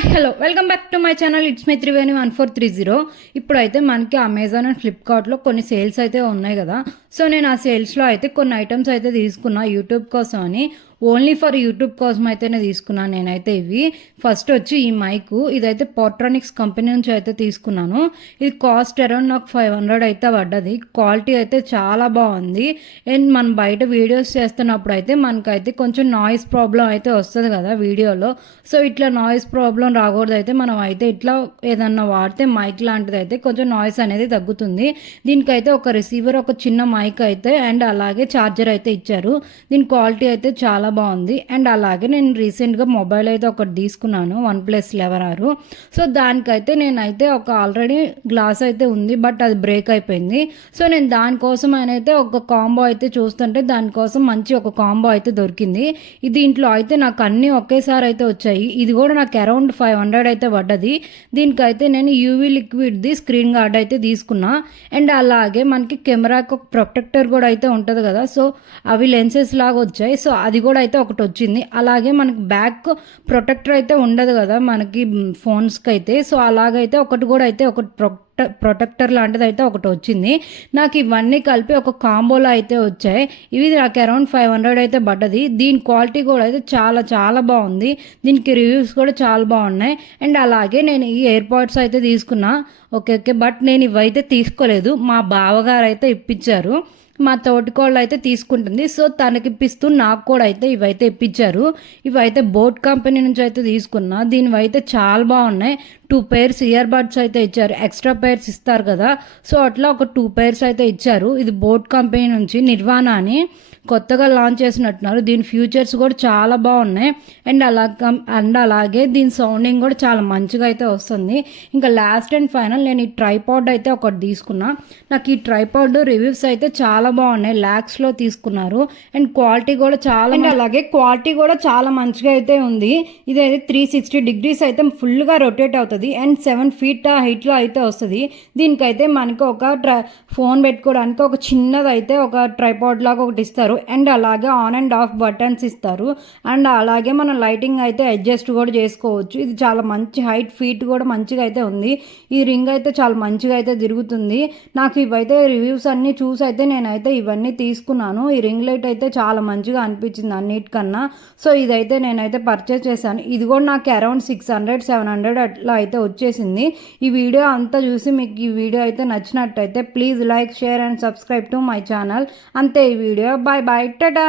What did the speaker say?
Hi hello welcome back to my channel. It's my Triveni one four three zero ఇప్పుడైతే మనకి Amazon and ఫ్లిప్కార్ట్లో కొన్ని sales అయితే ఉన్నాయి కదా. సో నేను ఆ సేల్స్లో అయితే కొన్ని ఐటమ్స్ అయితే తీసుకున్నా యూట్యూబ్ కోసం అని. ఓన్లీ ఫర్ యూట్యూబ్ కోసం అయితేనే తీసుకున్నాను నేనైతే ఇవి. ఫస్ట్ వచ్చి ఈ మైకు ఇదైతే పోట్రానిక్స్ కంపెనీ నుంచి అయితే తీసుకున్నాను. ఇది కాస్ట్ అరౌండ్ నాకు ఫైవ్ హండ్రెడ్ అయితే పడ్డది. క్వాలిటీ అయితే చాలా బాగుంది. అండ్ మనం బయట వీడియోస్ చేస్తున్నప్పుడు అయితే మనకైతే కొంచెం నాయిస్ ప్రాబ్లం అయితే వస్తుంది కదా వీడియోలో. సో ఇట్లా నాయిస్ ప్రాబ్లం రాకూడదు అయితే మనం అయితే ఇట్లా ఏదన్నా వాడితే మైక్ లాంటిది అయితే కొంచెం నాయిస్ అనేది తగ్గుతుంది. దీనికైతే ఒక రిసీవర్ ఒక చిన్న మైక్ అయితే అండ్ అలాగే ఛార్జర్ అయితే ఇచ్చారు. దీని క్వాలిటీ అయితే చాలా బాగుంది. అండ్ అలాగే నేను రీసెంట్గా మొబైల్ అయితే ఒకటి తీసుకున్నాను వన్ ప్లస్ లెవెన్ ఆరు. సో దానికైతే నేనైతే ఒక ఆల్రెడీ గ్లాస్ అయితే ఉంది బట్ అది బ్రేక్ అయిపోయింది. సో నేను దానికోసం అయితే ఒక కాంబో అయితే చూస్తుంటే దానికోసం మంచి ఒక కాంబో అయితే దొరికింది. ఇది దీంట్లో అయితే నాకు అన్నీ ఒకేసారి అయితే వచ్చాయి. ఇది కూడా నాకు అరౌండ్ ఫైవ్ హండ్రెడ్ అయితే పడ్డది. దీనికైతే నేను యూవీ లిక్విడ్ది స్క్రీన్ గార్డ్ అయితే తీసుకున్నా. అండ్ అలాగే మనకి కెమెరాకి ఒక ప్రొటెక్టర్ కూడా అయితే ఉంటుంది కదా సో అవి లెన్సెస్ లాగా వచ్చాయి. సో అది కూడా అయితే ఒకటి వచ్చింది అలాగే మనకి బ్యాక్ ప్రొటెక్టర్ అయితే ఉండదు కదా మనకి ఫోన్స్కి అయితే సో అలాగైతే ఒకటి కూడా అయితే ఒకటి ప్రొ ప్రొటెక్టర్ లాంటిది అయితే ఒకటి వచ్చింది నాకు ఇవన్నీ కలిపి ఒక కాంబోలో అయితే వచ్చాయి. ఇవి నాకు అరౌండ్ ఫైవ్ హండ్రెడ్ అయితే పడ్డది. దీని క్వాలిటీ కూడా అయితే చాలా చాలా బాగుంది. దీనికి రివ్యూస్ కూడా చాలా బాగున్నాయి. అండ్ అలాగే నేను ఈ ఎయిర్పాడ్స్ అయితే తీసుకున్నా. Okay okay. బట్ నేను ఇవైతే తీసుకోలేదు. మా బావగారు అయితే ఇప్పించారు. మా తోటికోళ్ళు అయితే తీసుకుంటుంది. సో తనకి ఇప్పిస్తూ నాకు కూడా అయితే ఇవైతే ఇప్పించారు. ఇవైతే బోట్ కంపెనీ నుంచి అయితే తీసుకున్నా. దీనివైతే చాలా బాగున్నాయి. టూ పేర్స్ ఇయర్ బడ్స్ అయితే ఇచ్చారు. ఎక్స్ట్రా పేర్స్ ఇస్తారు కదా. సో అట్లా ఒక టూ పేర్స్ అయితే ఇచ్చారు. ఇది బోట్ కంపెనీ నుంచి నిర్వాణ అని కొత్తగా లాంచ్ చేసినట్టున్నారు. దీని ఫ్యూచర్స్ కూడా చాలా బాగున్నాయి. అండ్ అలా అండ్ అలాగే దీని సౌండింగ్ కూడా చాలా మంచిగా అయితే వస్తుంది. ఇంకా లాస్ట్ అండ్ ఫైనల్ నేను ఈ ట్రైపాడ్ అయితే ఒకటి తీసుకున్నా. నాకు ఈ ట్రైపాడ్ రివ్యూస్ అయితే చాలా బాగున్నాయి. ల్యాక్స్లో తీసుకున్నారు. అండ్ క్వాలిటీ కూడా చాలా అండ్ అలాగే క్వాలిటీ కూడా చాలా మంచిగా అయితే ఉంది. ఇది అయితే త్రీ సిక్స్టీ డిగ్రీస్ అయితే ఫుల్గా రొటేట్ అవుతుంది. అండ్ సెవెన్ ఫీట్ ఆ హైట్లో అయితే వస్తుంది. దీనికైతే మనకి ఒక ట్రై ఫోన్ పెట్టుకోవడానికి ఒక చిన్నది అయితే ఒక ట్రైపాడ్ లాగా ఒకటి ఇస్తారు. అండ్ అలాగే ఆన్ అండ్ ఆఫ్ బటన్స్ ఇస్తారు. అండ్ అలాగే మనం లైటింగ్ అయితే అడ్జస్ట్ కూడా చేసుకోవచ్చు. ఇది చాలా మంచి హైట్ ఫీట్ కూడా మంచిగా అయితే ఉంది. ఈ రింగ్ అయితే చాలా మంచిగా అయితే తిరుగుతుంది. నాకు ఇవైతే రివ్యూస్ అన్నీ చూసి అయితే నేనైతే ఇవన్నీ తీసుకున్నాను. ఈ రింగ్ లైట్ అయితే చాలా మంచిగా అనిపించింది అన్నిటికన్నా. సో ఇదైతే నేనైతే పర్చేస్ చేశాను. ఇది కూడా నాకు around six hundred seven hundred అట్లా అయితే అయితే వచ్చేసింది. ఈ వీడియో అంతా చూసి మీకు ఈ వీడియో అయితే నచ్చినట్టయితే please like share and subscribe to my channel. అంతే ఈ వీడియో. Bye bye. టటా.